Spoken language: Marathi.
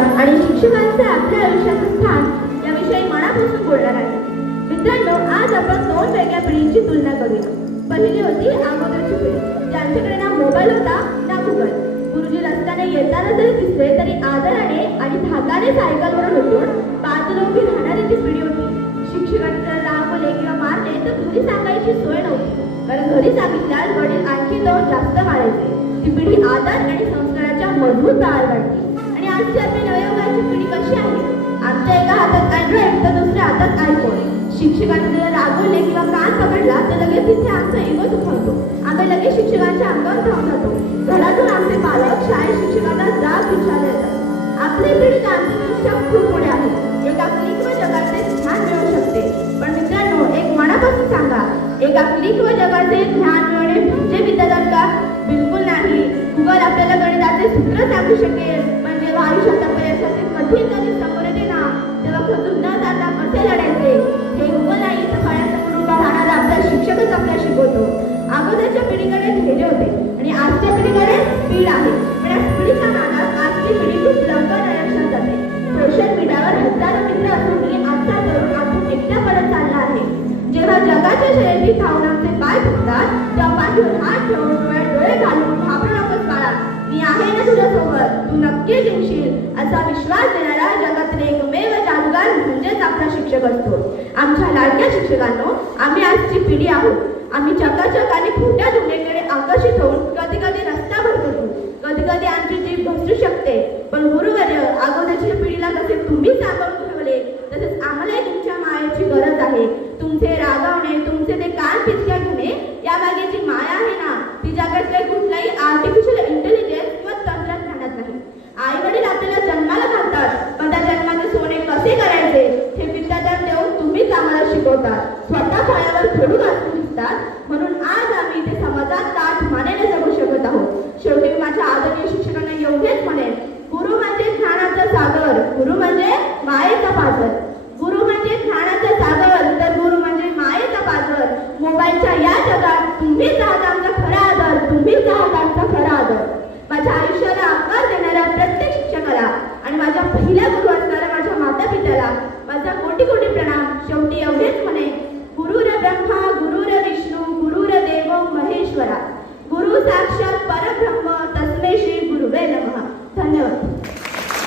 आणि शिक्षकांचे आपल्या आयुष्याचं स्थान याविषयी मनापासून बोलणार आहे. मित्रांनो, आज आपण दोन वेगळ्या पिढींची तुलना करूया. पहिली होती अगोदरची पिढी, ज्यांच्याकडे ना मोबाईल होता ना गुगल. गुरुजी रस्त्याने येताना जरी दिसले तरी आदराने आणि धाकाने सायकलवरून उतरून बाजूला उभी राहणारी ती पिढी होती. शिक्षकांनी जर रागवले किंवा मारले तर घरी सांगायची सोय नव्हती, कारण घरी सांगितल्यास वडील आणखी दोन जास्त मारायचे. ती पिढी आदर आणि संस्काराच्या मजबूत बाहेर काढली. आणि आजची आपली नवयुगाची पिढी कशी आहे? आमच्या एका हातात अँड्रॉइड तर दुसऱ्या हातात आयफोन. शिक्षकांनी जर रागवले किंवा कान पकडला तर लगेच तिथे आमचा इगो दुखावतो. आम्ही लगेच शिक्षकांच्या अंगावर धावून जातो. घरातून आमचे पालक शाळेत शिक्षकांना जाब विचारले येतात. आपली पिढी तांत्रिकदृष्ट्या खूप पुढे आहे. एका क्लिकवर जगाचे ज्ञान मिळू शकते. पण मित्रांनो, एक मनापासून सांगा, एका क्लिकवर जगाचे ज्ञान मिळवणे म्हणजे विद्यार्थी का? बिलकुल नाही. गुगल आपल्याला गणिताचे सूत्र सांगू शकेल, पण जेव्हा आयुष्यात अपयशाचे कठीण कधी समोर येते ना, तेव्हा खचून न जाता कसे लढायचे हे गुगल नाही तर फळ्यासमोर उभा राहणारा आपला शिक्षकच आपल्याला शिकवतो. अगोदरच्या पिढीकडे धैर्य होते आणि आजच्या पिढीकडे स्पीड आहे. पण या स्पीडच्या नादात आजची पिढी खूप लवकर आयुष्यात जाते. सोशल मीडियावर हजारो मित्र असूनही आजचा तरुण आपण एकटा पडत चालला आहे. जेव्हा जगाच्या शर्यती धावून आमचे पाय फुटतात, तेव्हा पाठीवर हात ठेवून डोळे घालून घाबरू नकोस बाळा, मी आहे ना तुझ्यासोबत, तू नक्की जिंकशील असा विश्वास देणारा जगातील एकमेव जादूगार म्हणजेच आपला शिक्षक असतो. आमच्या लाडक्या शिक्षकांनो, आम्ही आजची पिढी आहोत. आम्ही चकाचक आणि खोट्या दुनियेकडे आकर्षित होऊन कधी कधी रस्ता भरतो, कधी कधी आमची जीभ घसरू शकते. पण गुरुवर्य, अगोदरच्या पिढीला जसे तुम्ही सांभाळून ठेवले तसेच आम्हालाही तुमच्या मायेची गरज आहे. तुमचे रागावणे, तुमचे ते कान पिचक्या घेणे यामागे जी माया आहे ना, ती जगातल्या कुठलाही आर्टिफिशियल इंटेलिजन्स किंवा तंत्रज्ञानात नाही. आई वडील आपल्याला जन्माला घालतात, पण त्या जन्माचे सोने कसे करायचे हे विद्यादान देऊन तुम्हीच आम्हाला शिकवतात. स्वतः फळ्यावर खेळून असू दिसतात, म्हणून आज आम्ही इथे समाजात ताठ मानेने जगू शकत आहोत. शेवटी माझ्या आदरणीय शिक्षकांना एवढेच म्हणेन, गुरु म्हणजे ज्ञानाचा सागर, गुरु म्हणजे मायेचा पाझर. गुरु म्हणजे ज्ञानाचा सागर, तर गुरु म्हणजे मायेचा पाझर. मोबाईलच्या या जगात तुम्हीच आहात आमचा खरा आदर, तुम्हीच आहात आमचा खरा आदर. माझ्या आयुष्याला आकार देणाऱ्या प्रत्येक शिक्षकाला आणि माझ्या पहिल्या गुरु असणाऱ्या माझ्या माता पित्याला माझा कोटी कोटी प्रणाम. शेवटी एवढे